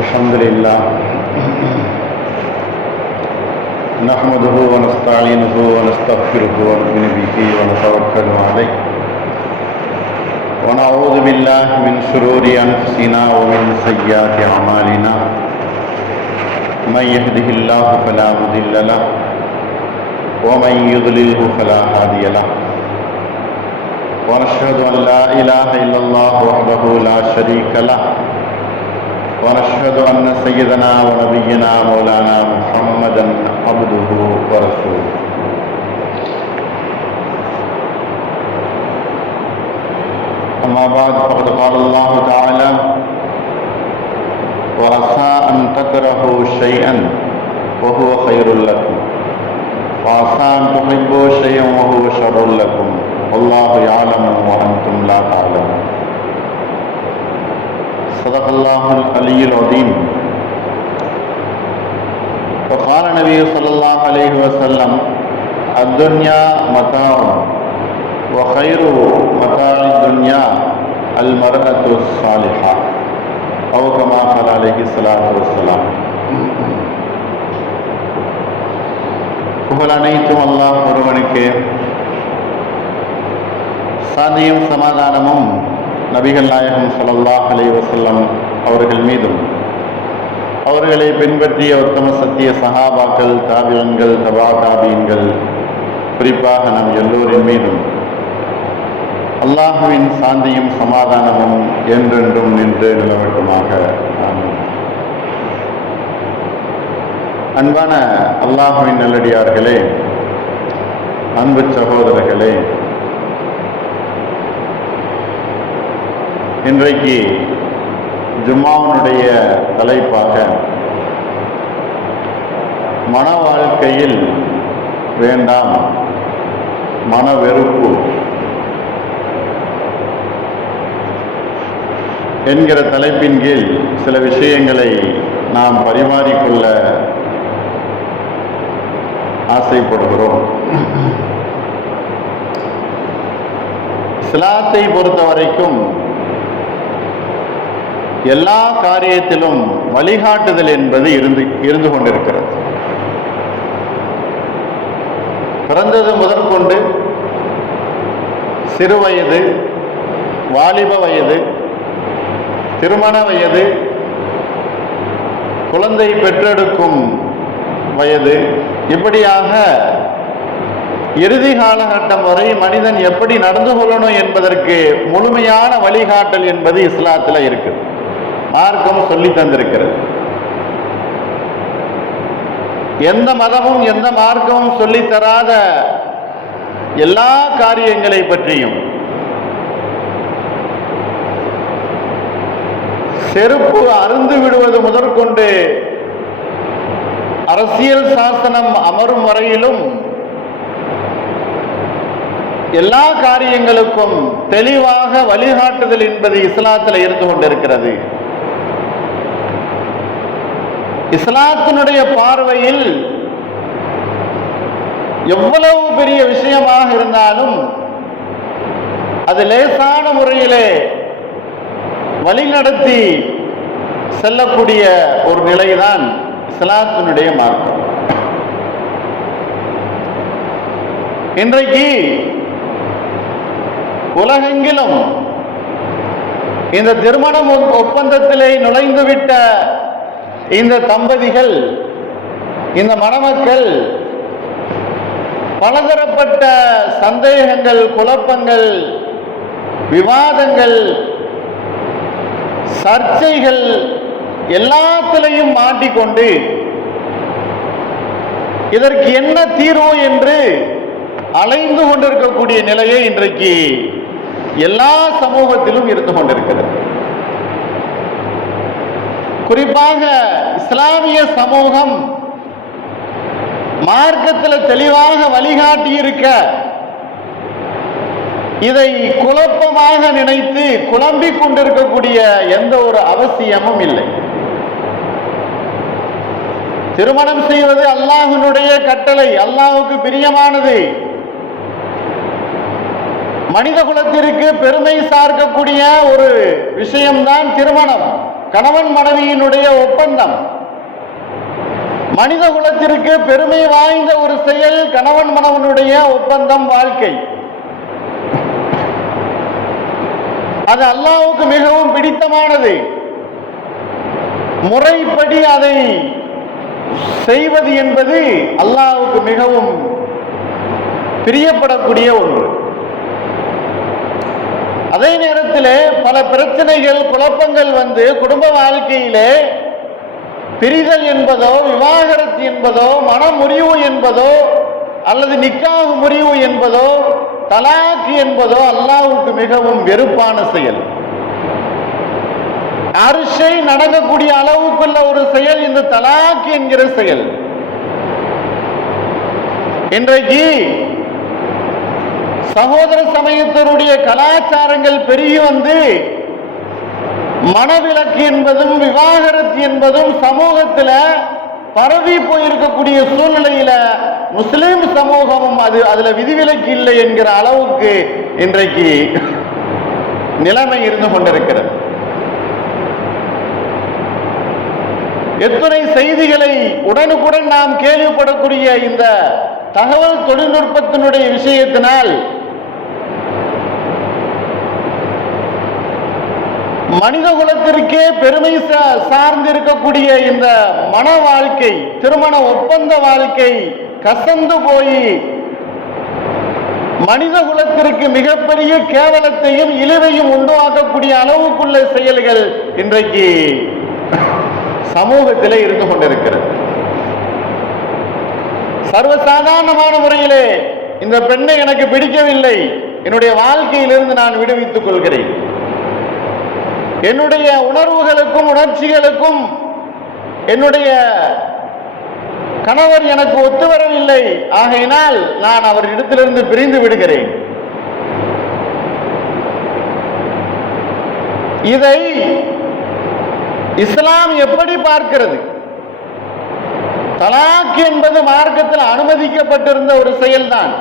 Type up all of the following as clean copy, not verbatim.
الحمد لله نحمده ونستعينه ونستغفره ونؤمن به ونتوكل عليه ونعوذ بالله من شرور أنفسنا ومن سيئات أعمالنا من يهده الله فلا مضل له ومن يضلله فلا هادي له ونشهد أن لا إله إلا الله وحده لا شريك له ونشهد أن سيدنا ونبينا مولانا محمدا عبده ورسوله أما بعد فقد قال الله تعالى وعسى أن تكرهوا شيئا وهو خير لكم وعسى أن تحبوا شيئا وهو شر لكم والله يعلم وأنتم لا تعلمون صدق الله العلي العظيم وقال النبي صلى الله عليه وسلم الدنيا متاع وخير متاع الدنيا المرأة الصالحة أو كما قال عليه الصلاة والسلام. புகழ் அனைத்தும் அல்லாஹ் ஒருவனுக்கே, சாந்தியும் சமாதானமும் நபிகள் நாயகம் ஸல்லல்லாஹு அலைஹி வஸல்லம் அவர்கள் மீதும் அவர்களை பின்பற்றிய உத்தம சத்திய சஹாபாக்கள், தாபியன்கள், தபா தாபியன்கள், குறிப்பாக நம் எல்லோரின் மீதும் அல்லாஹுவின் சாந்தியும் சமாதானமும் என்றென்றும் நின்று நிலவட்டுமாக. ஆமீன். அன்பான அல்லாஹுவின் நல்லடியார்களே, அன்பு சகோதரர்களே, இன்றைக்கு ஜும்மாவுடைய தலைப்பாக மன வாழ்க்கையில் வேண்டாம் மன வெறுப்பு என்கிற தலைப்பின் கீழ் சில விஷயங்களை நாம் பரிமாறிக்கொள்ள ஆசைப்படுகிறோம். இஸ்லாத்தை பொறுத்த வரைக்கும் எல்லா காரியத்திலும் வழிகாட்டுதல் என்பது இருந்து கொண்டிருக்கிறது. பிறந்தது முதற்கொண்டு சிறு வயது, வாலிப வயது, திருமண வயது, குழந்தை பெற்றெடுக்கும் வயது, இப்படியாக இறுதி காலகட்டம் வரை மனிதன் எப்படி நடந்து கொள்ளணும் என்பதற்கு முழுமையான வழிகாட்டல் என்பது இஸ்லாத்தில் இருக்குது. மார்க்கம் சொல்லி தந்திருக்கிறது. எந்த மதமும் எந்த மார்க்கமும் சொல்லித்தராத எல்லா காரியங்களை பற்றியும், செருப்பு அருந்து விடுவது முதற்கொண்டு அரசியல் சாசனம் அமரும் வரையிலும் எல்லா காரியங்களுக்கும் தெளிவாக வழிகாட்டுதல் என்பது இஸ்லாத்தில் இருந்து கொண்டிருக்கிறது. இஸ்லாத்தினுடைய பார்வையில் எவ்வளவு பெரிய விஷயமாக இருந்தாலும் அது லேசான முறையிலே வழிநடத்தி செல்லக்கூடிய ஒரு நிலைதான் இஸ்லாத்தினுடைய மார்க்கம். இன்றைக்கு உலகெங்கிலும் இந்த திருமண ஒப்பந்தத்திலே நுழைந்துவிட்ட இந்த தம்பதிகள், இந்த மணமக்கள் பலதரப்பட்ட சந்தேகங்கள், குழப்பங்கள், விவாதங்கள், சர்ச்சைகள் எல்லாத்திலையும் மாட்டிக்கொண்டு இதற்கு என்ன தீர்வு என்று அலைந்து கொண்டிருக்கக்கூடிய நிலையை இன்றைக்கு எல்லா சமூகத்திலும் இருந்து கொண்டிருக்கிறது. குறிப்பாக இஸ்லாமிய சமூகம் மார்க்கத்தில் தெளிவாக வழிகாட்டி இருக்க இதை குழப்பமாக நினைத்து குழம்பிக் கொண்டிருக்கக்கூடிய எந்த ஒரு அவசியமும் இல்லை. திருமணம் செய்வது அல்லாஹ்வினுடைய கட்டளை, அல்லாஹ்வுக்கு பிரியமானது. மனித குலத்திற்கு பெருமை சார்க்கக்கூடிய ஒரு விஷயம்தான் திருமணம். கணவன் மனைவியினுடைய ஒப்பந்தம். மனித குலத்திற்கு பெருமை வாய்ந்த ஒரு செயல் கணவன் மனைவனுடைய ஒப்பந்தம், வாழ்க்கை. அது அல்லாஹ்வுக்கு மிகவும் பிடித்தமானது. முறைப்படி அதை செய்வது என்பது அல்லாஹ்வுக்கு மிகவும் பிரியப்படக்கூடிய ஒன்று. அதே நேரத்தில் பல பிரச்சனைகள், குழப்பங்கள் வந்து குடும்ப வாழ்க்கையிலே பிரிதல் என்பதோ, விவாகரத்து என்பதோ, மனமுறிவு என்பதோ, அல்லது நிக்காஹ் முறிவு என்பதோ, தலாக் என்பதோ அல்லாஹ்வுக்கு மிகவும் வெறுப்பான செயல். அரிசை நடக்கக்கூடிய அளவுக்குள்ள ஒரு செயல் இந்த தலாக் என்கிற செயல். இன்றைக்கு சகோதர சமயத்தினுடைய கலாச்சாரங்கள் பெருகி வந்து மனவிலக்கு என்பதும் விவாகரத்து என்பதும் சமூகத்தில் பரவி போயிருக்கக்கூடிய சூழ்நிலையில முஸ்லிம் சமூகமும் அதுல விதிவிலக்கு இல்லை என்கிற அளவுக்கு இன்றைக்கு நிலைமை இருந்து கொண்டிருக்கிறது. எத்தனை செய்திகளை உடனுக்குடன் நாம் கேள்விப்படக்கூடிய இந்த தகவல் தொழில்நுட்பத்தினுடைய விஷயத்தினால் மனித குலத்திற்கே பெருமை சார்ந்திருக்கக்கூடிய இந்த மன வாழ்க்கை, திருமண ஒப்பந்த வாழ்க்கை கசந்து போய் மனித குலத்திற்கு மிகப்பெரிய கேவலத்தையும் இழிவையும் உண்டாக்கக்கூடிய அளவுக்குள்ள செயல்கள் இன்றைக்கு சமூகத்திலே இருந்து கொண்டிருக்கிறது. சர்வசாதாரணமான முறையிலே இந்த பெண்ணை எனக்கு பிடிக்கவில்லை, என்னுடைய வாழ்க்கையிலிருந்து நான் விடுவித்துக் கொள்கிறேன், என்னுடைய உணர்வுகளுக்கும் உணர்ச்சிகளுக்கும் என்னுடைய கணவர் எனக்கு ஒத்து வரவில்லை, ஆகையினால் நான் அவரிடத்திலிருந்து பிரிந்து விடுகிறேன். இதை இஸ்லாம் எப்படி பார்க்கிறது? தலாக் என்பது மார்க்கத்தில் அனுமதிக்கப்பட்டிருந்த ஒரு செயல்தான்.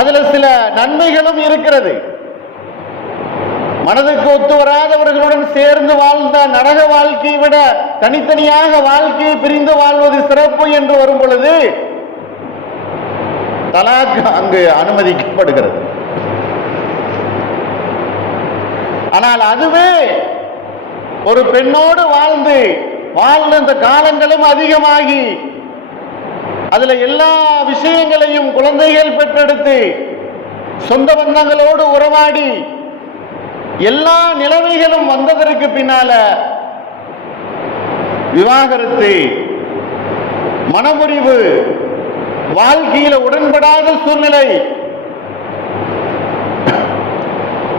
அதுல சில நன்மைகளும் இருக்கிறது. மனதுக்கு ஒத்து வராதவர்களுடன் சேர்ந்து வாழ்ந்த நரக வாழ்க்கையை விட தனித்தனியாக வாழ்க்கையை பிரிந்து வாழ்வது சிறப்பு என்று வரும் பொழுது தலாக் அங்கு அனுமதிக்கப்படுகிறது. ஆனால் அதுவே ஒரு பெண்ணோடு வாழ்ந்த இந்த காலங்களும் அதிகமாகி அதுல எல்லா விஷயங்களையும் குழந்தைகள் பெற்றெடுத்து சொந்த பந்தங்களோடு உறவாடி எல்லா நிலைமைகளும் வந்ததற்கு பின்னால விவாகரத்து, மனமுறிவு, வாழ்க்கையில உடன்படாத சூழ்நிலை.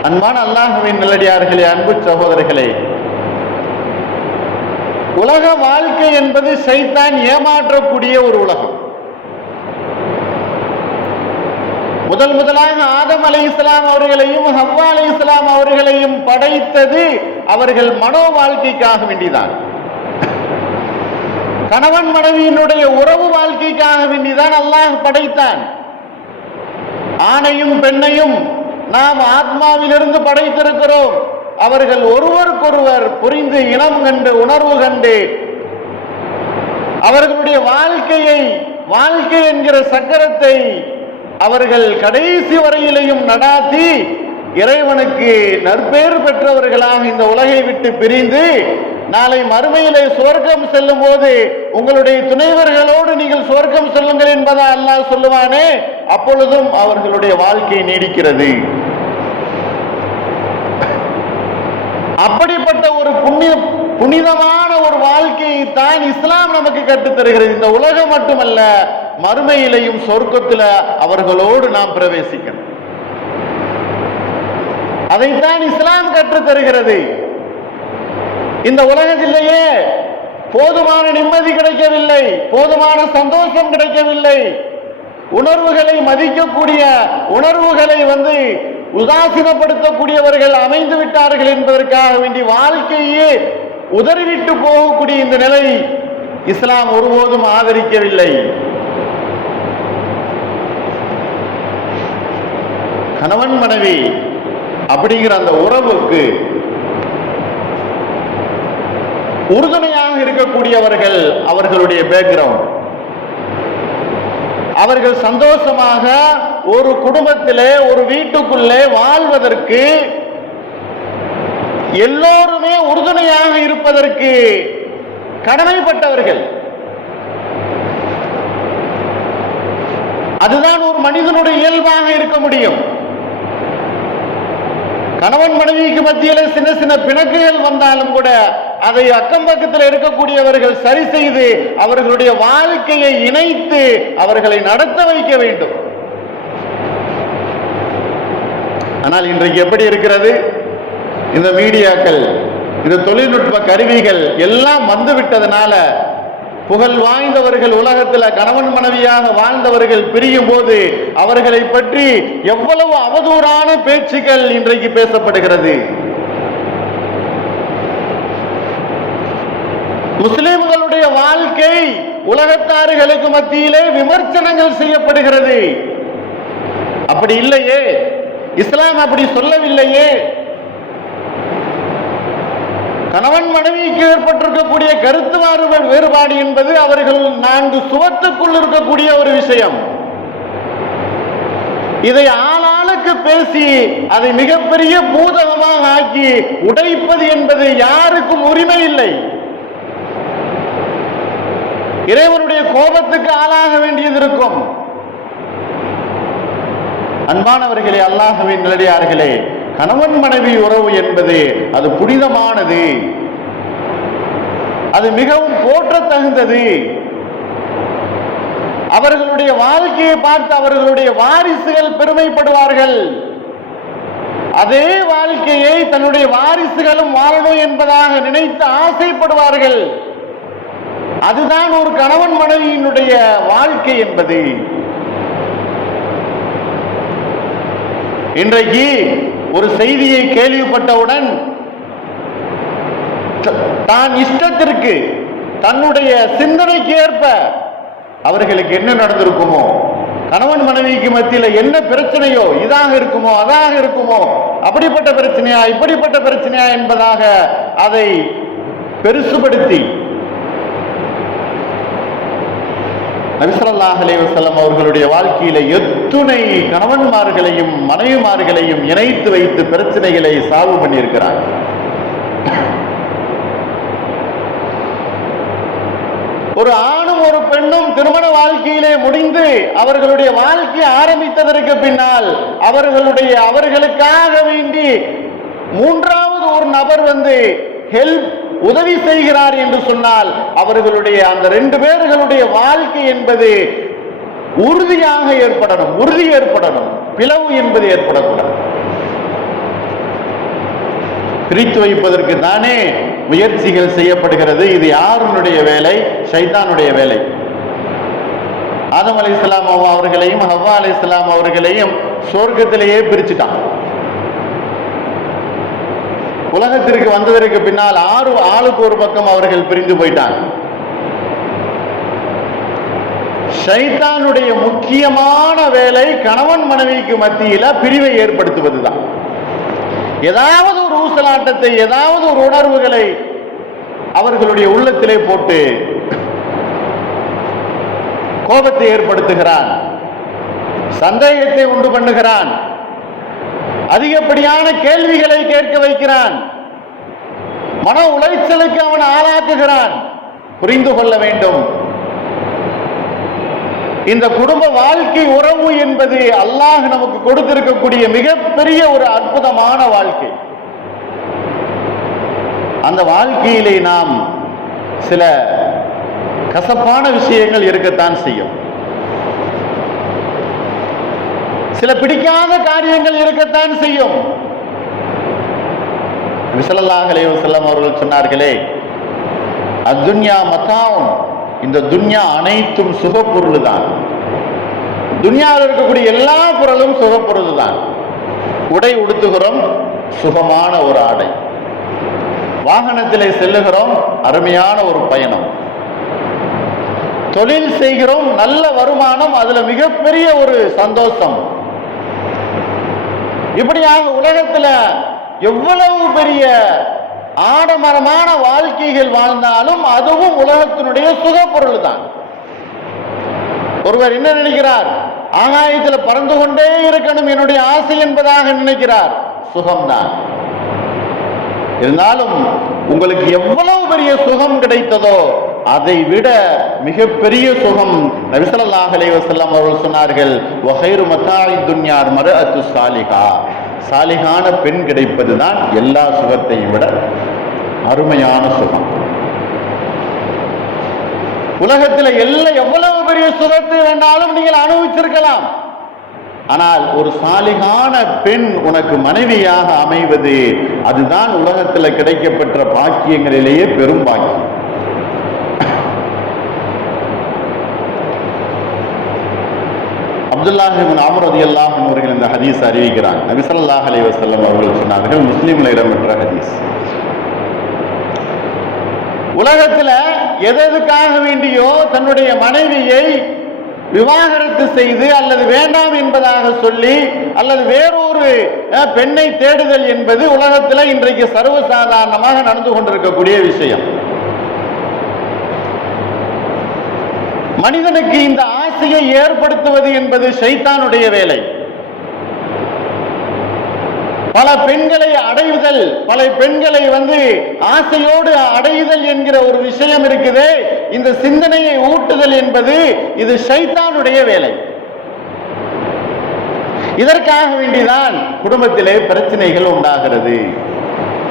அன்பான அல்லாஹ்வின் நல்லடியார்களே, அன்பு சகோதரர்களே, உலக வாழ்க்கை என்பது சைத்தான் ஏமாற்றக்கூடிய ஒரு உலகம். முதலாக ஆதம் அலைஹிஸ்ஸலாம் அவர்களையும் ஹவ்வா அலைஹிஸ்ஸலாம் அவர்களையும் படைத்தது அவர்கள் மனோ வாழ்க்கைக்காக வேண்டிதான். கணவன் மனைவியினுடைய உறவு வாழ்க்கைக்காக வேண்டிதான் அல்லாஹ் படைத்தான். ஆணையும் பெண்ணையும் நாம் ஆத்மாவிலிருந்து படைத்திருக்கிறோம். அவர்கள் ஒருவருக்கொருவர் புரிந்து இனம் கண்டு உணர்வு கண்டு அவர்களுடைய வாழ்க்கை என்கிற சக்கரத்தை அவர்கள் கடைசி வரையிலையும் நடாத்தி இறைவனுக்கு நற்பேறு பெற்றவர்களாக இந்த உலகை விட்டு பிரிந்து நாளை மறுமையிலே சுவர்க்கம் செல்லும் போது உங்களுடைய துணைவர்களோடு நீங்கள் சுவர்க்கம் செல்லுங்கள் என்பதா அல்லாஹ் சொல்லுவானே, அப்பொழுதும் அவர்களுடைய வாழ்க்கை நீடிக்கிறது. அப்படிப்பட்ட ஒரு புனிதமான ஒரு வாழ்க்கையை தான் இஸ்லாம் நமக்கு கற்றுத் தருகிறது. இந்த உலகம் மட்டுமல்ல, மறுமையிலையும் சொர்க்கத்தில் அவர்களோடு நாம் பிரவேசிக்கணும். அதைத்தான் இஸ்லாம் கற்றுத் தருகிறது. இந்த உலகத்திலேயே போதுமான நிம்மதி கிடைக்கவில்லை, போதுமான சந்தோஷம் கிடைக்கவில்லை, உணர்வுகளை மதிக்கக்கூடிய, உணர்வுகளை உதாசீனப்படுத்தக்கூடியவர்கள் அமைந்து விட்டார்கள் என்பதற்காக வேண்டி வாழ்க்கையே உதறிவிட்டு போகக்கூடிய இந்த நிலை இஸ்லாம் ஒருபோதும் ஆதரிக்கவில்லை. கணவன் மனைவி அப்படிங்கிற அந்த உறவுக்கு உறுதுணையாக இருக்கக்கூடியவர்கள் அவர்களுடைய பேக்ரவுண்ட். அவர்கள் சந்தோஷமாக ஒரு குடும்பத்திலே ஒரு வீட்டுக்குள்ளே வாழ்வதற்கு எல்லோருமே உறுதுணையாக இருப்பதற்கு கடமைப்பட்டவர்கள். அதுதான் ஒரு மனிதனுடைய இயல்பாக இருக்க முடியும். கணவன் மனைவிக்கு மத்தியில சின்ன சின்ன பிணக்குகள் வந்தாலும் கூட அதை அக்கம் பக்கத்தில் இருக்கக்கூடியவர்கள் சரி செய்து அவர்களுடைய வாழ்க்கையை இணைத்து அவர்களை நடத்த வைக்க வேண்டும். ஆனால் இன்றைக்கு எப்படி இருக்கிறது? இந்த மீடியாக்கள், இந்த தொழில்நுட்ப கருவிகள் எல்லாம் வந்துவிட்டதனால புகழ் வாய்ந்தவர்கள் உலகத்தில் கணவன் மனைவியாக வாழ்ந்தவர்கள் பிரியும் போது அவர்களை பற்றி எவ்வளவு அவதூறான பேச்சுக்கள் இன்றைக்கு பேசப்படுகிறது. முஸ்லிம்களுடைய வாழ்க்கை உலகத்தார்களுக்கு மத்தியிலே விமர்சனங்கள் செய்யப்படுகிறது. அப்படி இல்லையே, இஸ்லாம் அப்படி சொல்லவில்லையே. கணவன் மனைவிக்கு ஏற்பட்டிருக்கக்கூடிய கருத்து வேறுபாடு என்பது அவர்கள் 4 சுவத்துக்குள் இருக்கக்கூடிய ஒரு விஷயம். இதை ஆளாளுக்கு பேசி அதை மிகப்பெரிய பூதகமாக ஆக்கி உடைப்பது என்பது யாருக்கும் உரிமை இல்லை. இறைவனுடைய கோபத்துக்கு ஆளாக வேண்டியது இருக்கும். அன்பானவர்களே, அல்லாஹ்வின் நல்லடியார்களே, கணவன் மனைவி உறவு என்பது அது புனிதமானது, அது மிகவும் போற்றத் தகுந்தது. அவர்களுடைய வாழ்க்கையை பார்த்து அவர்களுடைய வாரிசுகள் பெருமைப்படுவார்கள். அதே வாழ்க்கையை தன்னுடைய வாரிசுகளும் வாழணும் என்பதாக நினைத்து ஆசைப்படுவார்கள். அதுதான் ஒரு கணவன் மனைவியினுடைய வாழ்க்கை என்பது. இன்றைக்கு ஒரு செய்தியை கேள்விப்பட்டவுடன் தான் இஷ்டத்திற்கு தன்னுடைய சிந்தனைக்கு ஏற்ப அவர்களுக்கு என்ன நடந்திருக்குமோ, கணவன் மனைவிக்கு மத்தியில் என்ன பிரச்சனையோ, இதாக இருக்குமோ அதாக இருக்குமோ, அப்படிப்பட்ட பிரச்சனையா இப்படிப்பட்ட பிரச்சனையா என்பதாக அதை பெருசுபடுத்தி நபி ஸல்லல்லாஹு அலைஹி வஸல்லம் அவர்களுடைய வாழ்க்கையில எத்துணை கணவன்மார்களையும் மனைவிமார்களையும் இணைத்து வைத்து பிரச்சனைகளை சால்வ் பண்ணியிருக்கிறார். ஒரு ஆணும் ஒரு பெண்ணும் திருமண வாழ்க்கையிலே முடிந்து அவர்களுடைய வாழ்க்கையை ஆரம்பித்ததற்கு பின்னால் அவர்களுக்காக வேண்டி 3வது ஒரு நபர் வந்து உதவி செய்கிறார் என்று சொன்னால் அவர்களுடைய அந்த 2 பேர்களுடைய வாழ்க்கை என்பது உறுதியாக ஏற்படணும், உறுதி ஏற்படணும், பிளவு என்பது ஏற்படக்கூடாது. பிரித்து வைப்பதற்கு தானே முயற்சிகள் செய்யப்படுகிறது. இது யாருடைய வேலை? ஷைத்தானுடைய வேலை. ஆதம் அலைஹிஸ்ஸலாம் அவர்களையும் ஹவ்வா அலைஹிஸ்ஸலாம் அவர்களையும் சொர்க்கத்திலேயே பிரிச்சுட்டான். உலகத்திற்கு வந்ததற்கு பின்னால் 6 ஆளுக்கு ஒரு பக்கம் அவர்கள் பிரிந்து போயிட்டாங்க. ஷைத்தானுடைய முக்கியமான வேலை கணவன் மனைவிக்கு மத்தியில பிரிவை ஏற்படுத்துவதுதான். ஏதாவது ஒரு ஊசலாட்டத்தை, ஏதாவது ஒரு உணர்வுகளை அவர்களுடைய உள்ளத்திலே போட்டு கோபத்தை ஏற்படுத்துகிறான், சந்தேகத்தை உண்டு பண்ணுகிறான், அதிகப்படியான கேள்விகளை கேட்க வைக்கிறான், மன உளைச்சலுக்கு அவன் ஆளாக்குகிறான். புரிந்து கொள்ள வேண்டும், இந்த குடும்ப வாழ்க்கை உறவு என்பது அல்லாஹ் நமக்கு கொடுத்திருக்கக்கூடிய மிகப்பெரிய ஒரு அற்புதமான வாழ்க்கை. அந்த வாழ்க்கையிலே நாம் சில கசப்பான விஷயங்கள் இருக்கத்தான் செய்யும், சில பிடிக்காத காரியங்கள் இருக்கத்தான் செய்யும். நபி ஸல்லல்லாஹு அலைஹி வஸல்லம் அவர்கள் சொன்னார்களே, அத்துன்யா மதாஉன், இந்த துன்யா அனைத்தும் சுகப்பொருள் தான். துன்யாவில் இருக்கக்கூடிய எல்லா பொருளும் சுகப்பொருள் தான். உடை உடுத்துகிறோம், சுகமான ஒரு ஆடை. வாகனத்திலே செல்லுகிறோம், அருமையான ஒரு பயணம். தொழில் செய்கிறோம், நல்ல வருமானம், அதுல மிகப்பெரிய ஒரு சந்தோஷம். இப்படியாக உலகத்துல எவ்வளவு பெரிய ஆடம்பரமான வாழ்க்கைகள் வாழ்ந்தாலும் அதுவும் உலகத்தினுடைய சுகப்பொருள் தான். ஒருவர் என்ன நினைக்கிறார்? ஆகாயத்தில் பறந்து கொண்டே இருக்கணும் என்னுடைய ஆசை என்பதாக நினைக்கிறார். சுகம்தான். இருந்தாலும் உங்களுக்கு எவ்வளவு பெரிய சுகம் கிடைத்ததோ அதை விட மிகப்பெரிய சுகம் நபி ஸல்லல்லாஹு அலைஹி வஸல்லம் அவர்கள் சொன்னார்கள், வகைரு மத்தாஇ துன்யா மர்அத்து சாலிஹா, சாலிகான பெண் கிடைப்பதுதான் எல்லா சுகத்தையும் விட அருமையான சுகம். உலகத்தில் எவ்வளவு பெரிய சுகத்தை வேண்டாலும் நீங்கள் அனுபவிச்சிருக்கலாம். ஆனால் ஒரு சாலிகான பெண் உனக்கு மனைவியாக அமைவது அதுதான் உலகத்தில் கிடைக்கப்பெற்ற பாக்கியங்களிலேயே பெரும் பாக்கியம். அப்துல்லாஹ் இப்னு அம்ர் ரலியல்லாஹு அன்ஹு அவர்கள் இந்த ஹதீஸ் அறிவிக்கிறாங்க. நபி ஸல்லல்லாஹு அலைஹி வஸல்லம் அவர்கள் சொன்னார்கள், முஸ்லிம்ல இடம்பெற்ற ஹதீஸ். உலகத்துல எதற்காக வேண்டியோ தன்னுடைய மனைவியை விவாகரத்து செய்து அல்லது வேண்டாம் என்பதாக சொல்லி அல்லது வேறொரு பெண்ணை தேடுதல் என்பது உலகத்துல இன்றைக்கு சர்வசாதாரணமாக நடந்து கொண்டிருக்கக்கூடிய விஷயம். மனிதனுக்கு இந்த ஆசையை ஏற்படுத்துவது என்பது ஷைத்தானுடைய வேலை. பல பெண்களை அடையுதல், பல பெண்களை ஆசையோடு அடையுதல் என்கிற ஒரு விஷயம் இருக்குது. இந்த சிந்தனையை ஊட்டுதல் என்பது இது ஷைத்தானுடைய வேலை. இதற்காக வேண்டிதான் குடும்பத்திலே பிரச்சனைகள் உண்டாகிறது,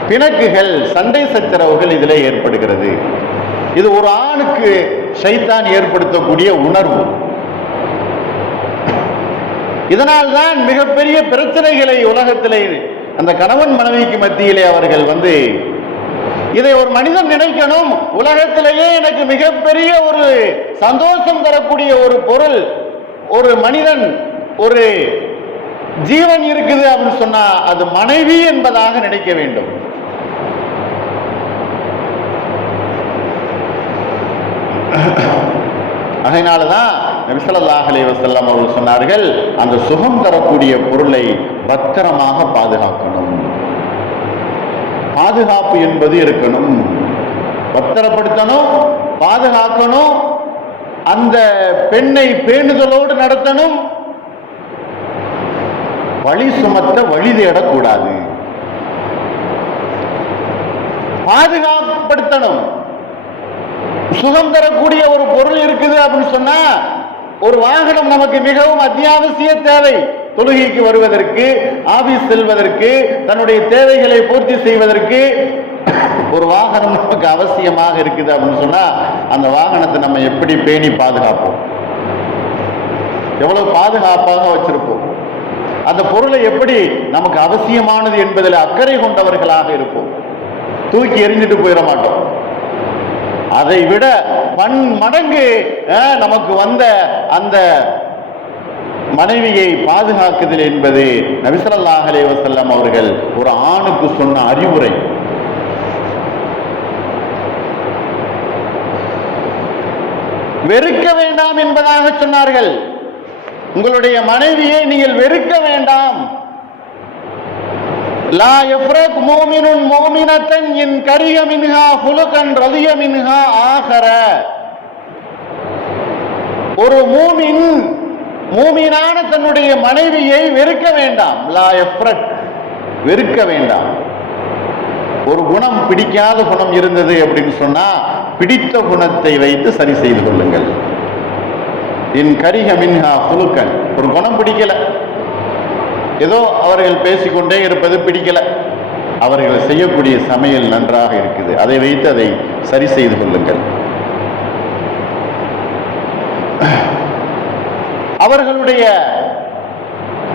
பிணக்குகள், சண்டை சச்சரவுகள் இதிலே ஏற்படுகிறது. இது ஒரு ஆணுக்கு ஷைத்தான் ஏற்படுத்தக்கூடிய உணர்வு. இதனால் தான் மிகப்பெரிய பிரச்சனைகளை உலகத்திலே அந்த கணவன் மனைவிக்கு மத்தியிலே அவர்கள் இதை ஒரு மனிதன் நினைக்கணும், உலகத்திலேயே எனக்கு மிகப்பெரிய ஒரு சந்தோஷம் தரக்கூடிய ஒரு பொருள், ஒரு மனிதன், ஒரு ஜீவன் இருக்குது அப்படின்னு சொன்னா அது மனைவி என்பதாக நினைக்க வேண்டும். அதனாலதான் நபி ஸல்லல்லாஹு அலைஹி வஸல்லம் அவர்கள் சொன்னார்கள், அந்த சுகம் தரக்கூடிய பொருளை பத்திரமாக பாதுகாக்கணும். பாதுகாப்பு என்பது இருக்கணும், பத்திரப்படுத்தணும், பாதுகாக்கணும், அந்த பெண்ணை பேணுதலோடு நடத்தணும், வழி சுமத்த வழி தேடக்கூடாது, பாதுகாப்படுத்தணும். சுகம் தரக்கூடிய ஒரு பொருள் இருக்குது அப்படின்னு சொன்னா ஒரு வாகனம் நமக்கு மிகவும் அத்தியாவசிய தேவை. தொழுகைக்கு வருவதற்கு, ஆபீஸ் செல்வதற்கு, தன்னுடைய தேவைகளை பூர்த்தி செய்வதற்கு ஒரு வாகனம் நமக்கு அவசியமாக இருக்குது அப்படின்னு சொன்னா அந்த வாகனத்தை நம்ம எப்படி பேணி பாதுகாப்போம், எவ்வளவு பாதுகாப்பாக வச்சிருப்போம், அந்த பொருளை எப்படி நமக்கு அவசியமானது என்பதில் அக்கறை கொண்டவர்களாக இருப்போம். தூக்கி எறிஞ்சிட்டு போயிட மாட்டோம். அதை விட பன்மடங்கு நமக்கு வந்த அந்த மனைவியை பாதுகாக்குதல் என்பது நபி ஸல்லல்லாஹு அலைஹி வஸல்லம் அவர்கள் ஒரு ஆணுக்கு சொன்ன அறிவுரை. வெறுக்க வேண்டாம் என்பதாக சொன்னார்கள். உங்களுடைய மனைவியை நீங்கள் வெறுக்க வேண்டாம். லா யஃப்ரக் மூமினுன் மூமினத்தன் இன் கரிஹ மின்ஹா ஹுலுகன் ரதிய மின்ஹா ஆகர. ஒரு மூமினான தன்னுடைய மனைவியை வெறுக்க வேண்டாம். லா யஃப்ரக், வெறுக்க வேண்டாம். ஒரு குணம் பிடிக்காத குணம் இருந்தது அப்படின்னு சொன்னா பிடித்த குணத்தை வைத்து சரி செய்து கொள்ளுங்கள். இன் கரிஹ மின்ஹா ஹுலுகன், ஒரு குணம் பிடிக்கல, ஏதோ அவர்கள் பேசிக்கொண்டே இருப்பது பிடிக்கல, அவர்கள் செய்யக்கூடிய சமையல் நன்றாக இருக்குது, அதை வைத்து அதை சரி செய்து கொள்ளுங்கள். அவர்களுடைய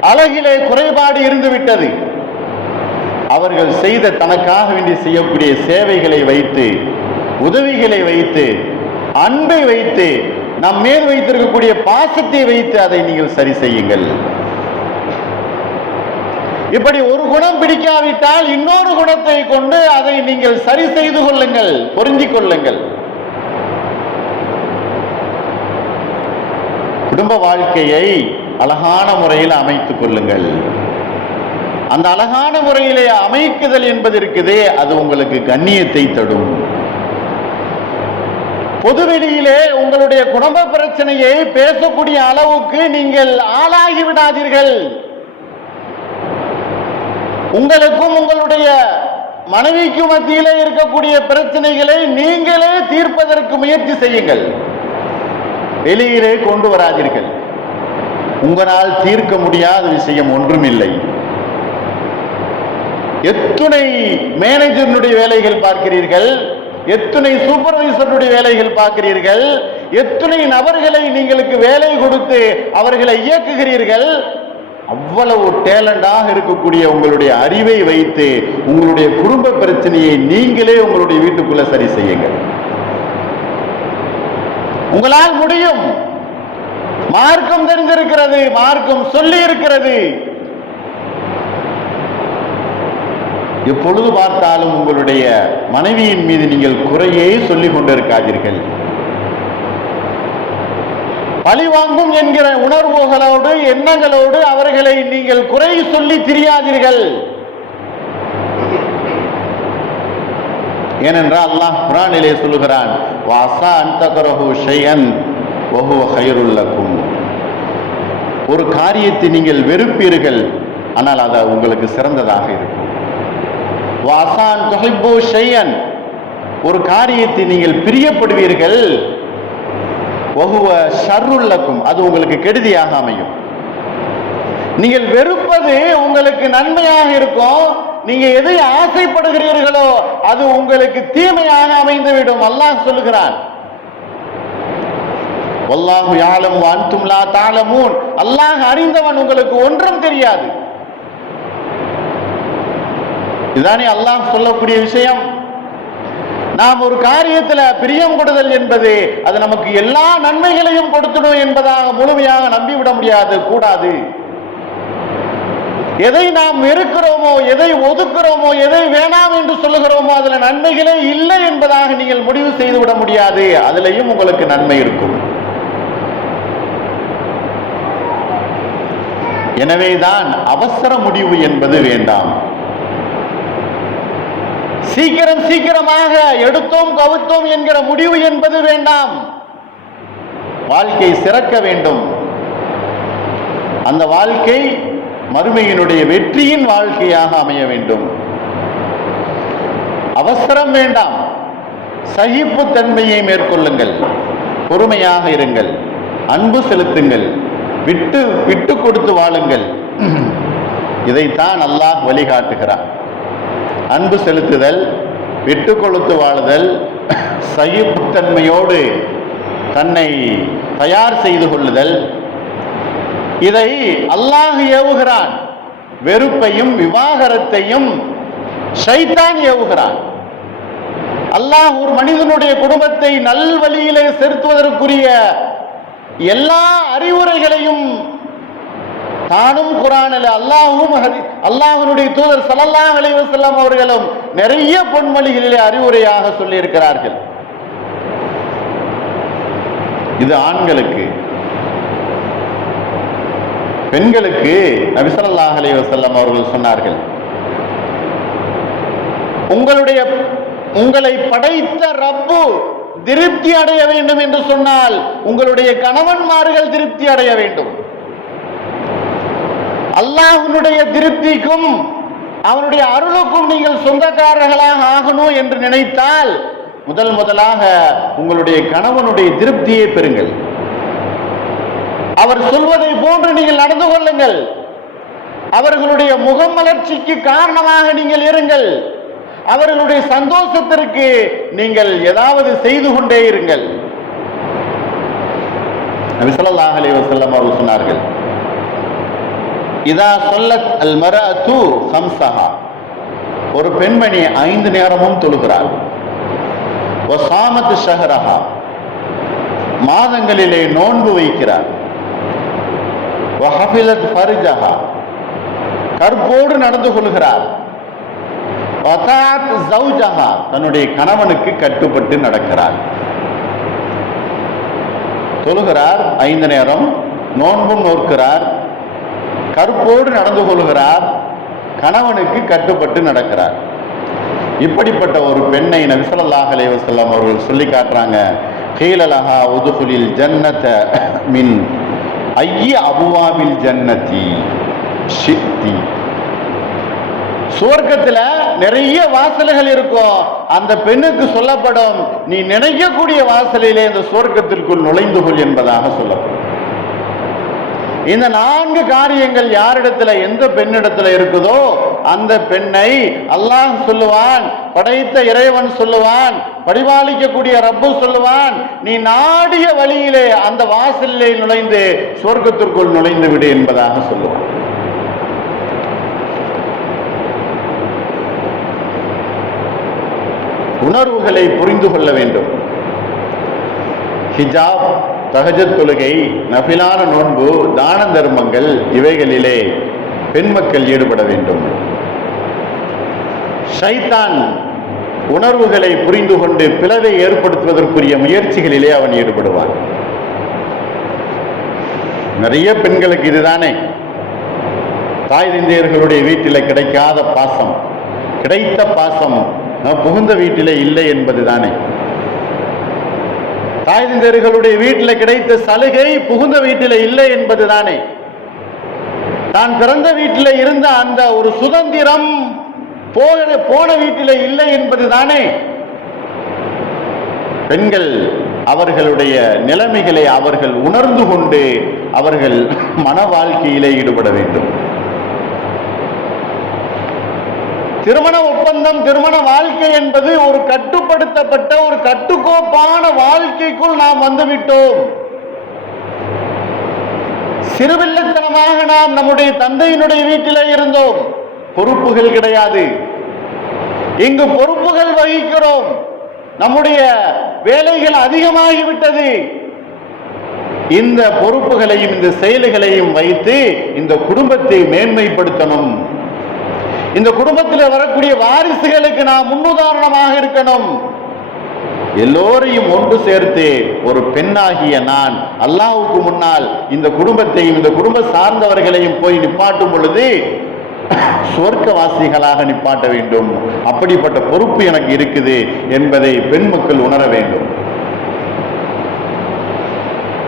அழகிலே குறைபாடு இருந்துவிட்டது, அவர்கள் செய்த தனக்காக வேண்டி செய்யக்கூடிய சேவைகளை வைத்து, உதவிகளை வைத்து, அன்பை வைத்து, நம் மேல் வைத்திருக்கக்கூடிய பாசத்தை வைத்து அதை நீங்கள் சரி செய்யுங்கள். இப்படி ஒரு குணம் பிடிக்காவிட்டால் இன்னொரு குணத்தை கொண்டு அதை நீங்கள் சரி செய்து கொள்ளுங்கள், பொருந்திக் கொள்ளுங்கள். குடும்ப வாழ்க்கையை அழகான முறையில் அமைத்துக் கொள்ளுங்கள். அந்த அழகான முறையிலே அமைக்குதல் என்பது இருக்குதே, அது உங்களுக்கு கண்ணியத்தை தரும். பொதுவெளியிலே உங்களுடைய குடும்ப பிரச்சனையை பேசக்கூடிய அளவுக்கு நீங்கள் ஆளாகி விடாதீர்கள். உங்களுக்கும் உங்களுடைய மனைவிக்கும் மத்தியிலே இருக்கக்கூடிய பிரச்சனைகளை நீங்களே தீர்ப்பதற்கு முயற்சி செய்யுங்கள். வெளியிலே கொண்டு வராதீர்கள். உங்களால் தீர்க்க முடியாத விஷயம் ஒன்றுமில்லை. எத்துணை மேனேஜருடைய வேலைகள் பார்க்கிறீர்கள், எத்துணை சூப்பர்வைசருடைய வேலைகள் பார்க்கிறீர்கள், எத்துணை நபர்களை நீங்களுக்கு வேலை கொடுத்து அவர்களை இயக்குகிறீர்கள். அவ்வளவு டேலண்டாக இருக்கக்கூடிய உங்களுடைய அறிவை வைத்து உங்களுடைய குடும்ப பிரச்சனையை நீங்களே உங்களுடைய வீட்டுக்குள்ள சரி செய்யுங்கள். உங்களால் முடியும். மார்க்கம் தெரிந்திருக்கிறது, மார்க்கம் சொல்லி இருக்கிறது. எப்பொழுது பார்த்தாலும் உங்களுடைய மனைவியின் மீது நீங்கள் குறையே சொல்லிக் கொண்டிருக்காதீர்கள். பழிவாங்கும் என்கிற உணர்வுகளோடு எண்ணங்களோடு அவர்களை நீங்கள் குறை சொல்லி திரியாதீர்கள். ஏனென்றால் அல்லாஹ் குர்ஆனிலே சொல்லுகிறான், வாஸா அன் தக்ரஹு ஷைஅன் வஹுவ கைருல் லக்கும். ஒரு காரியத்தை நீங்கள் வெறுப்பீர்கள், ஆனால் அது உங்களுக்கு சிறந்ததாக இருக்கும். வாஸா அன் துஹிப்பு ஷைஅன், ஒரு காரியத்தை நீங்கள் பிரியப்படுவீர்கள், வஹுவ ஷர்ருல் லக்கும், அது உங்களுக்கு கெடுதியாக அமையும். நீங்கள் வெறுப்பது உங்களுக்கு நன்மையாக இருக்கும். நீங்க எதை ஆசைப்படுகிறீர்களோ அது உங்களுக்கு தீமையாக அமைந்துவிடும். அல்லாஹ் சொல்லுகிறான், வல்லாஹு யஅலமு வ அன்தும் லா தஅலமூன். அல்லாஹ் அறிந்தவன், உங்களுக்கு ஒன்றும் தெரியாது. இதுதானே அல்லாஹ் சொல்லக்கூடிய விஷயம். நாம் ஒரு காரியத்தில் பிரியம் கொடுதல் என்பது அது நமக்கு எல்லா நன்மைகளையும் கொடுத்துடும் என்பதாக முழுமையாக நம்பிவிட முடியாது, கூடாது. எதை நாம் வெறுக்கிறோமோ, எதை ஒதுக்குறோமோ, எதை வேணாம் என்று சொல்லுகிறோமோ அதுல நன்மைகளே இல்லை என்பதாக நீங்கள் முடிவு செய்துவிட முடியாது. அதிலையும் உங்களுக்கு நன்மை இருக்கும். எனவேதான் அவசர முடிவு என்பது வேண்டாம். சீக்கிரம் சீக்கிரமாக எடுத்தோம் கவுத்தோம் என்கிற முடிவு என்பது வேண்டாம். வாழ்க்கை சிறக்க வேண்டும். அந்த வாழ்க்கை மறுமையினுடைய வெற்றியின் வாழ்க்கையாக அமைய வேண்டும். அவசரம் வேண்டாம். சகிப்பு தன்மையை மேற்கொள்ளுங்கள், பொறுமையாக இருங்கள், அன்பு செலுத்துங்கள், விட்டு கொடுத்து வாழுங்கள். இதைத்தான் அல்லாஹ் வழிகாட்டுகிறான். அன்பு செலுத்துதல், விட்டு கொடுத்து வாழுதல், சகிப்புத்தன்மையோடு தன்னை தயார் செய்து கொள்ளுதல், இதை அல்லாஹ் ஏவுகிறான். வெறுப்பையும் விவாகரத்தையும் ஷைத்தான் ஏவுகிறான். அல்லாஹ் ஒரு மனிதனுடைய குடும்பத்தை நல்வழியிலே செலுத்துவதற்குரிய எல்லா அறிவுரைகளையும் தானும் குர்ஆனில் அல்லாஹ்வும் அல்லாஹ்வுடைய தூதர் ஸல்லல்லாஹு அலைஹி வஸல்லம் அவர்களும் நிறைய பொன்மொழிகளிலே அறிவுரையாக சொல்லி இருக்கிறார்கள். இது ஆண்களுக்கு. பெண்களுக்கு நபி ஸல்லல்லாஹு அலைஹி வஸல்லம் அவர்கள் சொன்னார்கள், உங்களை படைத்த ரப்பு திருப்தி அடைய வேண்டும் என்று சொன்னால் உங்களுடைய கணவன்மார்கள் திருப்தி அடைய வேண்டும். அல்லாஹ்வுடைய திருப்திக்கும் அவனுடைய அருளுக்கும் நீங்கள் சொந்தக்காரர்களாக ஆகணும் என்று நினைத்தால் முதலாக உங்களுடைய கணவனுடைய திருப்தியை பெறுங்கள். அவர் சொல்வதை போன்று நீங்கள் நடந்து கொள்ளுங்கள். அவர்களுடைய முகமலர்ச்சிக்கு காரணமாக நீங்கள் இருங்கள். அவர்களுடைய சந்தோஷத்திற்கு நீங்கள் ஏதாவது செய்து கொண்டே இருங்கள். நபி ஸல்லல்லாஹு அலைஹி வஸல்லம் அவர்கள் சொன்னார்கள், இதா ஸல்லத் அல் மர்அத்து ஹம்ஸஹா, ஒரு பெண்மணி 5 நேரமும் தொழுகிறாள். வ ஸாமத் ஷஹரஹா, மாதங்களிலே நோன்பு வைக்கிறார். வ ஹஃபிலத் ஃபர்ஜஹா, கற்போடு நடந்து கொள்கிறார். வ தஅத் ஸௌஜஹா, தன்னுடைய கணவனுக்கு கட்டுப்பட்டு நடக்கிறார். தொழுகிறார், 5 நேரம் நோன்பும் நோக்கிறார், கற்போடு நடந்து கொள்கிறார், கணவனுக்கு கட்டுப்பட்டு நடக்கிறார். இப்படிப்பட்ட ஒரு பெண்ணை நபி ஸல்லல்லாஹு அலைஹி வஸல்லம் அவர்கள் சொல்லி காட்டுறாங்க. கீல லஹா உதுகுலில் ஜன்னத மின் ஐய அபுவாபில் ஜன்னதி ஷித்தி. சுவர்க்கத்துல நிறைய வாசல்கள் இருக்கும். அந்த பெண்ணுக்கு சொல்லப்படும், நீ நினைக்கக்கூடிய வாசலிலே இந்த சுவர்க்கத்திற்குள் நுழைந்து கொள் என்பதாக சொல்லப்படும். இந்த 4 காரியங்கள் யாரிடத்துல, எந்த பெண்ணிடத்துல இருக்குதோ அந்த பெண்ணை அல்லாஹ் சொல்லுவான், படைத்த இறைவன் சொல்லுவான், பரிபாலிக்கக்கூடிய ரப்பு சொல்லுவான், நீ நாடிய வழியிலே அந்த வாசலிலே நுழைந்து சுவர்க்கத்திற்குள் நுழைந்து விடு என்பதாக சொல்லுவான். உணர்வுகளை புரிந்து கொள்ள வேண்டும். ஹிஜாப், தஹஜ்ஜுத் தொழுகை, நஃபிலான நோன்பு, தான தர்மங்கள், இவைகளிலே பெண் மக்கள் ஈடுபட வேண்டும். ஷைத்தான் உணர்வுகளை புரிந்து கொண்டு பிளவை ஏற்படுத்துவதற்குரிய முயற்சிகளிலே அவன் ஈடுபடுவான். நிறைய பெண்களுக்கு இதுதானே, தாய் தந்தையர்களுடைய வீட்டில் கிடைக்காத பாசம், கிடைத்த பாசம் புகுந்த வீட்டிலே இல்லை என்பதுதானே. தாய் தந்தையர்களுடைய வீட்டில் கிடைத்த சலுகை புகுந்த வீட்டில் இல்லை என்பதுதானே. தான் பிறந்த வீட்டில் இருந்த அந்த ஒரு சுதந்திரம் போன வீட்டில் இல்லை என்பதுதானே. பெண்கள் அவர்களுடைய நிலைமைகளை அவர்கள் உணர்ந்து கொண்டு அவர்கள் மன வாழ்க்கையிலே ஈடுபட வேண்டும். திருமண ஒப்பந்தம், திருமண வாழ்க்கை என்பது ஒரு கட்டுப்படுத்தப்பட்ட ஒரு கட்டுக்கோப்பான வாழ்க்கைக்குள் நாம் வந்துவிட்டோம். சிறுவில்லத்தனமாக நாம் நம்முடைய தந்தையினுடைய வீட்டிலே இருந்தோம். பொறுப்புகள் கிடையாது. இங்கு பொறுப்புகள் வகிக்கிறோம். நம்முடைய வேலைகள் அதிகமாகிவிட்டது. இந்த பொறுப்புகளையும் இந்த செயல்களையும் வைத்து இந்த குடும்பத்தை மேன்மைப்படுத்தணும். இந்த குடும்பத்தில் வரக்கூடிய வாரிசுகளுக்கு நாம் முன்னுதாரணமாக இருக்கணும். எல்லோரையும் ஒன்று சேர்த்து ஒரு பெண்ணாகிய நான் அல்லாஹ்வுக்கு முன்னால் இந்த குடும்பத்தையும் இந்த குடும்ப சார்ந்தவர்களையும் போய் நிப்பாட்டும் பொழுது சுவர்க்கவாசிகளாக நிப்பாட்ட வேண்டும். அப்படிப்பட்ட பொறுப்பு எனக்கு இருக்குது என்பதை பெண் மக்கள் உணர வேண்டும்.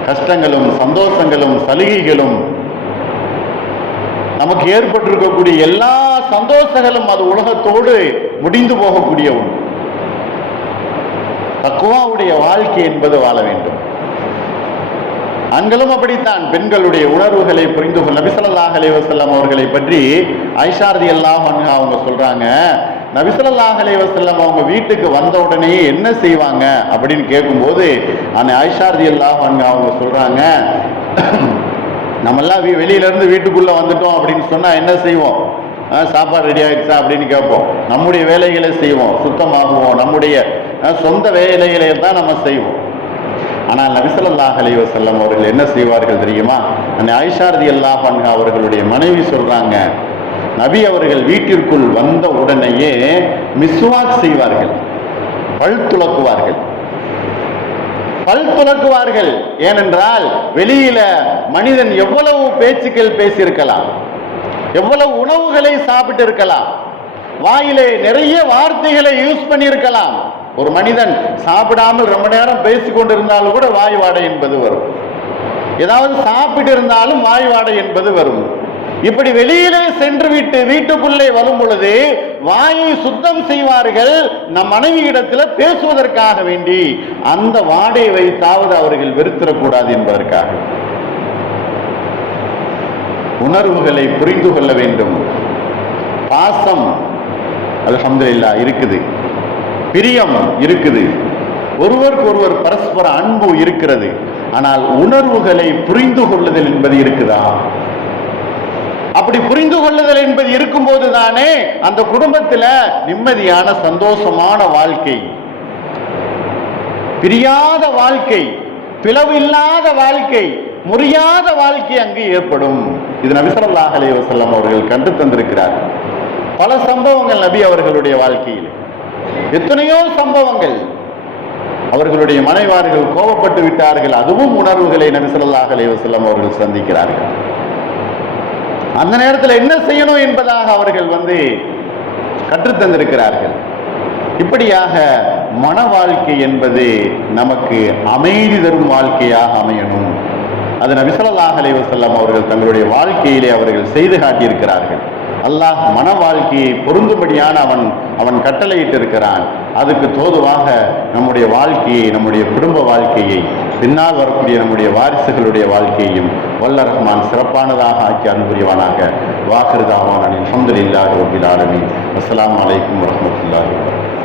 கஷ்டங்களும் சந்தோஷங்களும் சலுகைகளும் நமக்கு ஏற்பட்டிருக்கக்கூடிய எல்லா சந்தோஷங்களும் அது உலகத்தோடு முடிந்து போகக்கூடிய ஒன்று. தக்வாவுடைய வாழ்க்கை என்பது வாழ வேண்டும். ஆண்களும் அப்படித்தான் பெண்களுடைய உணர்வுகளை புரிந்து கொள்ள. நபி ஸல்லல்லாஹு அலைஹி வஸல்லம் அவர்களை பற்றி ஆயிஷா ரலியல்லாஹு அன்ஹா அவங்க சொல்றாங்க, நபி ஸல்லல்லாஹு அலைஹி வஸல்லம் அவங்க வீட்டுக்கு வந்த உடனே என்ன செய்வாங்க அப்படின்னு கேட்கும்போது அந்த ஆயிஷா ரலியல்லாஹு அன்ஹா அவங்க சொல்றாங்க, நம்மெல்லாம் வெளியில இருந்து வீட்டுக்குள்ள வந்துட்டோம் அப்படின்னு சொன்னா என்ன செய்வோம்? சாப்பாடு ரெடி ஆயிடுச்சா அப்படின்னு கேட்போம். நம்முடைய வேலைகளை செய்வோம், சுத்தமாகுவோம், நம்முடைய சொந்த வேலைகளை தான் நம்ம செய்வோம். ஆனால் நபி ஸல்லல்லாஹு அலைஹி வஸல்லம் அவர்கள் என்ன செய்வார்கள் தெரியுமா? அந்த ஆயிஷா ரலியல்லாஹு அன்ஹா அவர்களுடைய மனைவி சொல்றாங்க, நபி அவர்கள் வீட்டிற்குள் வந்த உடனேயே மிஸ்வாக் செய்வார்கள், பல் துலக்குவார்கள். பல் துலக்குவார்கள். ஏனென்றால் வெளியில மனிதன் எவ்வளவு பேச்சுக்கள் பேசியிருக்கலாம், எவ்வளவு உணவுகளை சாப்பிட்டு இருக்கலாம், வாயிலே நிறைய வார்த்தைகளை யூஸ் பண்ணியிருக்கலாம். ஒரு மனிதன் சாப்பிடாமல் ரொம்ப நேரம் பேசிக்கொண்டிருந்தாலும் கூட வாய் வாடை என்பது வரும். ஏதாவது சாப்பிட்டு இருந்தாலும் வாய் வாடை என்பது வரும். இப்படி வெளியிலே சென்று விட்டு வீட்டுக்குள்ளே வரும் பொழுது வாயை சுத்தம் செய்வார்கள். நம் மனைவியிடத்தில் பேசுவதற்காக வேண்டி அந்த வாடை வைத்தாவது அவர்கள் வெறுத்திடக்கூடாது என்பதற்காக. உணர்வுகளை புரிந்து கொள்ள வேண்டும். பாசம் அல்ஹம்துலில்லாஹ் இருக்குது, பிரியம் இருக்குது, ஒருவருக்கு ஒருவர் பரஸ்பர அன்பு இருக்கிறது. ஆனால் உணர்வுகளை புரிந்து கொள்ளுதல் என்பது இருக்குதா? அப்படி புரிந்து கொள்ளுதல் என்பது இருக்கும்போது தானே அந்த குடும்பத்தில் நிம்மதியான சந்தோஷமான வாழ்க்கை, பிரியாத வாழ்க்கை, பிளவில்லாத வாழ்க்கை, முறியாத வாழ்க்கை அங்கு ஏற்படும். இது நபி ஸல்லல்லாஹு அலைஹி வஸல்லம் அவர்கள் கண்டு தந்திருக்கிறார். பல சம்பவங்கள் நபி அவர்களுடைய வாழ்க்கையில், எத்தனையோ சம்பவங்கள். அவர்களுடைய மனைவார்கள் கோபப்பட்டு விட்டார்கள், அதுவும் உணர்வுகளை நபி ஸல்லல்லாஹு அலைஹி வஸல்லம் அவர்கள் சந்திக்கிறார்கள். அந்த நேரத்தில் என்ன செய்யணும் என்பதாக அவர்கள் கற்றுத்தந்திருக்கிறார்கள். இப்படியாக மன வாழ்க்கை என்பது நமக்கு அமைதி தரும் வாழ்க்கையாக அமையணும். அது நபி ஸல்லல்லாஹு அலைஹி வஸல்லம் அவர்கள் தங்களுடைய வாழ்க்கையிலே அவர்கள் செய்து காட்டியிருக்கிறார்கள். அல்லாஹ் மன வாழ்க்கையை பொருந்தும்படியான அவன் கட்டளையிட்டிருக்கிறான். அதுக்கு தோதுவாக நம்முடைய வாழ்க்கையை, நம்முடைய குடும்ப வாழ்க்கையை, பின்னால் வரக்கூடிய நம்முடைய வாரிசுகளுடைய வாழ்க்கையையும் வல்ல ரஹ்மான் சிறப்பானதாக ஆக்கி அன்புரிவானாக. வாஹிரு தாவானா அல்ஹம்துலில்லாஹி ரப்பில் ஆலமீன். அஸ்ஸலாமு அலைக்கும் வரஹ்மத்துல்லாஹி வபரகாத்துஹு.